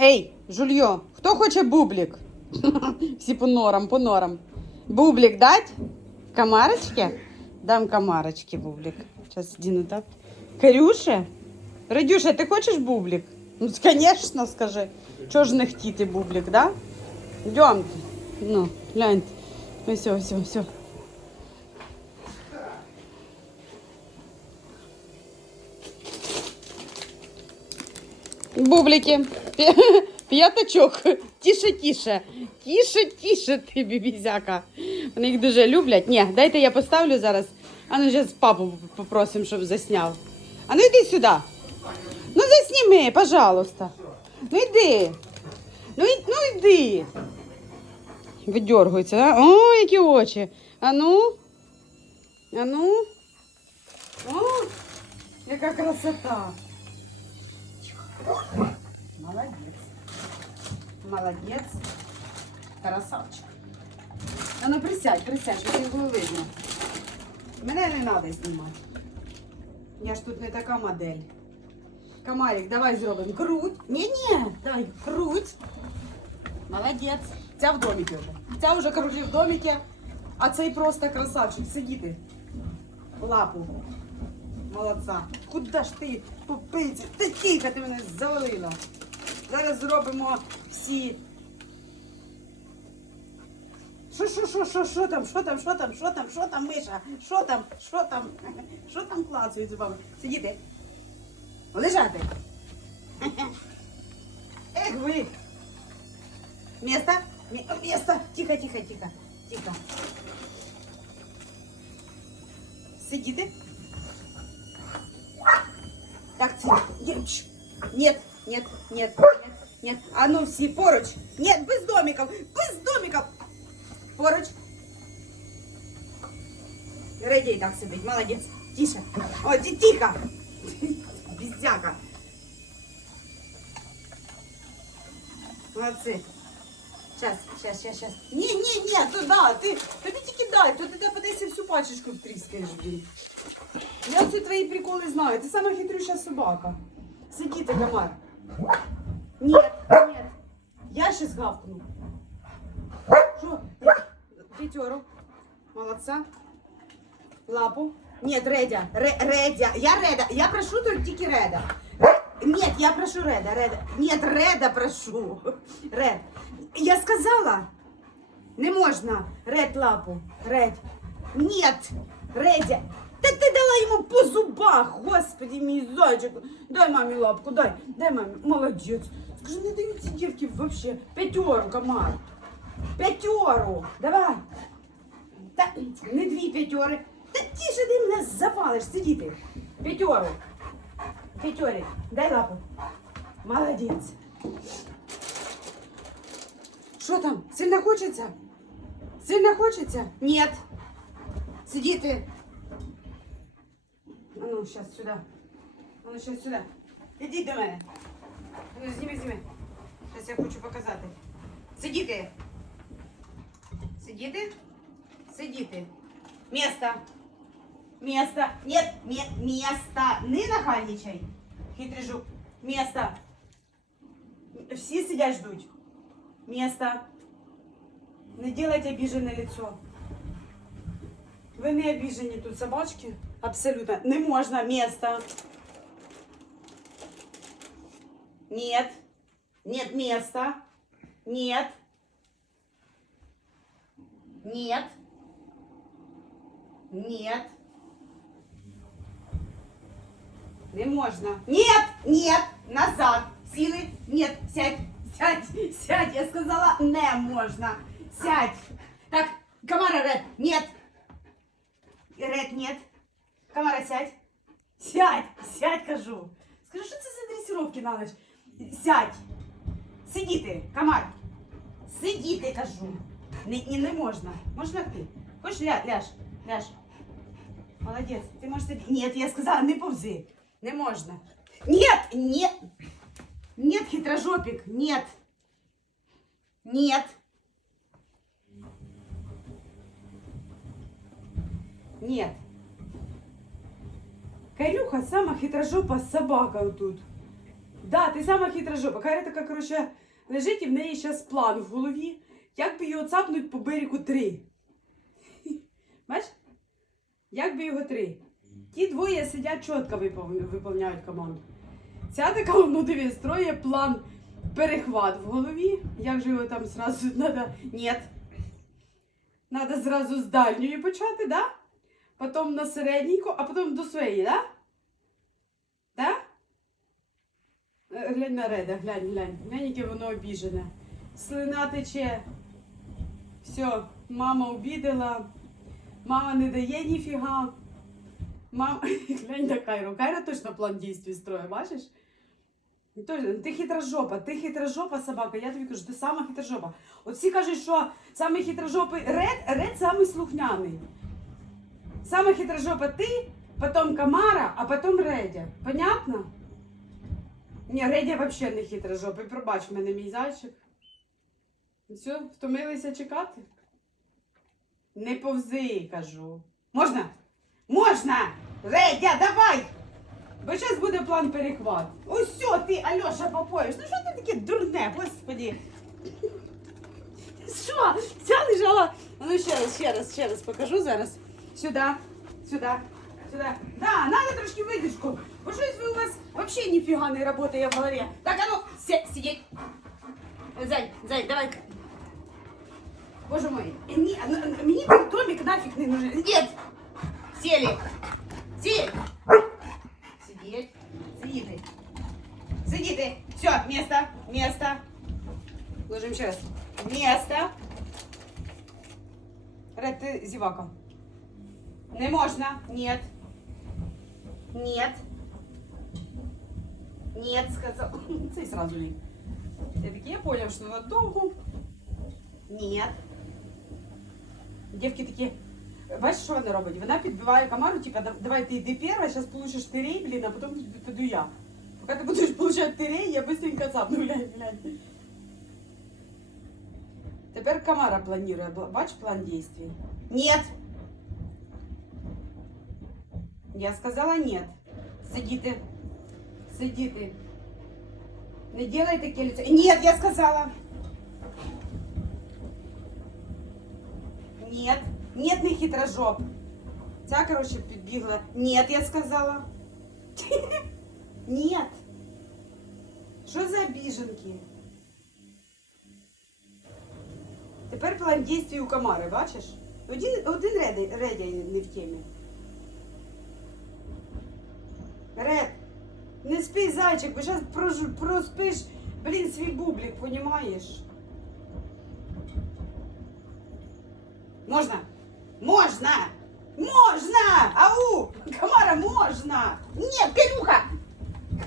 Ей, жульйо, хто хоче бублік? Всі по норам, по норам. Бублік дать? Комарочки? Дам комарочки бублік. Зараз діну так. Карюше? Радюша, ти хочеш бублік? Ну, звісно, скажи. Чого ж не хотіти бублік, да? Йдемте. Ну, гляньте. Ну, все, все, все. Бублики. Пі- П'ятачок. Тіше, тіше. Тіше, тіше ти, бібізяка. Вони їх дуже люблять. Ні, дайте я поставлю зараз. А ну зараз папу попросимо, щоб засняв. А ну йди сюди. Ну засніми, пожалуйста. Ну йди. Ну, й- ну йди. Видергується, да? О, які очі. А ну. А ну. О, яка красота. Молодець. Молодець. Красавчик. А ну присядь, присядь, щоб не було видно. Мене не треба знімати. Я ж тут не така модель. Камарик, давай зробимо. Круть. Ні-ні, дай, круть. Молодець. Ця в доміки вже. Ця вже кружить в доміки, а цей просто красавчик. Сидіти. Лапу. Молодця. Куди ж ти попиці? Ти тільки ти мене завалила. Зараз зробимо всі. Що, що, що, що, що там, що там, що там, що там, що там, Миша? Що там, що там, що там клацають зубами? Сидіти. Лежати. Ех ви. Место? Ме- Место. Тихо, тихо, тихо, тихо. Сидіти. це. Нет, нет, нет, нет, нет, нет. А ну всі поруч. Нет, без домиків, без домиків. Поруч. Радій так сидить, молодець. Тише. О, ті- тихо. Бездяка. Молодці. Сейчас, сейчас, сейчас, сейчас. Не, не, не, туда, ти, тобі тільки дай, то ти подайся всю пачечку втріскаєш, блін. Я оці твої приколи знаю. Ти сама хитрюща собака. Сиди ти, комар. Нет, нет. Я ще згавкну. Що? Пятеру. Молодца. Лапу. Нет, Редя. Ре, Редя. Я Реда. Я прошу только тільки Реда. Ре- Нет, я прошу Реда. Реда. Нет, Реда прошу. Ред. Я сказала. Не можна. Ред лапу. Ред. Нет. Редя. Та ти дала йому по зубах, господи, мій зайчик. Дай мамі лапку, дай, дай мамі. Молодець. Скажи, не дають ці дівки вообще. П'ятеру, комар. П'ятеру. Давай. Та не дві п'ятьори. Та тіше ти мене завалиш сидіти. П'ятьору. П'ятьорі. Дай лапу. Молодець. Що там? Сильно хочеться? Сильно хочеться? Нет. Сидіти. А ну, сейчас сюда. А ну, сейчас сюда. Ідіть до мене. А Ну, зніми, зніми. Зараз я хочу показати. Сидіти. Сидіти. Сидіти. Место. Место. Нет, нет, место. Не нахальничай. Хитрый жук. Место. Всі сидять ждуть. Место. Не делайте обиженное лицо. Ви не обіжені тут собачки? Абсолютно. Не можна. Место. Нет. Нет места. Нет. Нет. Нет. Не можна. Нет, нет, назад. Сіли. Нет, сядь, сядь, сядь. Я сказала, не можна. Сядь. Так, комара Ред, нет. Ред, нет. Комара, сядь. Сядь, сядь, кажу. Скажи, що це за дресіровки на ніч? Сядь. Сидіти, комар. Сидіти, кажу. Не, не, не можна. Можна ти. Хочеш ля, ляж, ляж. Молодець. Ти можеш сидіти. Ні, я сказала, не повзи. Не можна. Нет, нет. Нет, хитрожопик, нет. Нет. Нет. Карюха сама хитрожопа собака тут. Да, ти сама хитра жопа. Кайра така, коротше, лежить і в неї зараз план в голові. Як би його цапнуть по берегу три. Бач? Як би його три? Ті двоє сидять чітко випов- виповняють команду. Ця така, ну дивись, строє план перехват в голові. Як же його там зразу треба. Ні. Надо зразу з дальньої почати, да? Потім на середнійку, а потім до своєї, да? Да? Е, Глянь на Реда, глянь, глянь. Глянь, яке воно обіжене. Слина тече. Все, мама обідала. Мама не дає ніфіга. Мама, глянь на Кайру. Кайра точно план дійстві строє, бачиш? Ти хитра жопа, ти хитра жопа собака, я тобі кажу, ти сама хитра жопа. От всі кажуть, що самий хитрожопий Ред, Ред самий слухняний. Сама хитрожопа ти, потім Камара, а потім Редя. Понятно? Ні, Редя взагалі не хитрожопий. Пробач мене, мій зайчик. Все, втомилися чекати? Не повзи, кажу. Можна? Можна! Редя, давай! Бо зараз буде план перехват. Все, ти, Альоша Попович. Ну що ти таке дурне, господі? Що? Ця лежала. Ну ще раз, ще раз, ще раз покажу зараз. Сюди, сюди, сюди. Да, надо трошки видержку. Бо щось ви у вас взагалі ніфіга не працює в голові. Так, а ну, сі- сидіть. Зай, зай, давай. Боже мой, ні, а, ну, мені той домик нафіг не нужен. Нет, сели, сели. Нет. Нет. Нет, сказал. Це сразу не. Я такий, я понял, що надо довго. Нет. Дівки такі, бачиш, що вона робить? Вона підбиває камеру, типа, «Да- давай ти йди перша, зараз получиш тирей, блін, а потім піду я. Поки ти будеш получати тирей, я быстренько цапну, глянь, глянь. Тепер Камара планує. Б- Бач план действий? Нет. Я сказала нет. Сидіти. Сидіти. Не делай таке лицо. Нет, я сказала. Нет. Нет, не хитрожоп. Ця, короче, підбігла. Нет, я сказала. Нет. Що за обіженки? Тепер план дій у комари, бачиш? Один, один Редя, Редя не в темі. Ред, не спи, зайчик, бо зараз проспиш, блін, свій бублик, понімаєш? Можна? Можна! Можна! Ау! Комара, можна! Нет, Кирюха!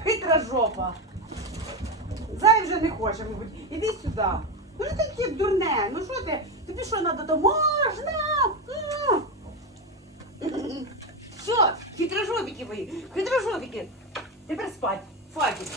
Хитра жопа! Зай вже не хоче, мабуть. Іди сюди. Ну що ти таке дурне? Ну що ти? Тобі що треба то можна? Хитрожопики ви, хитрожопики. Тепер спать. Факів.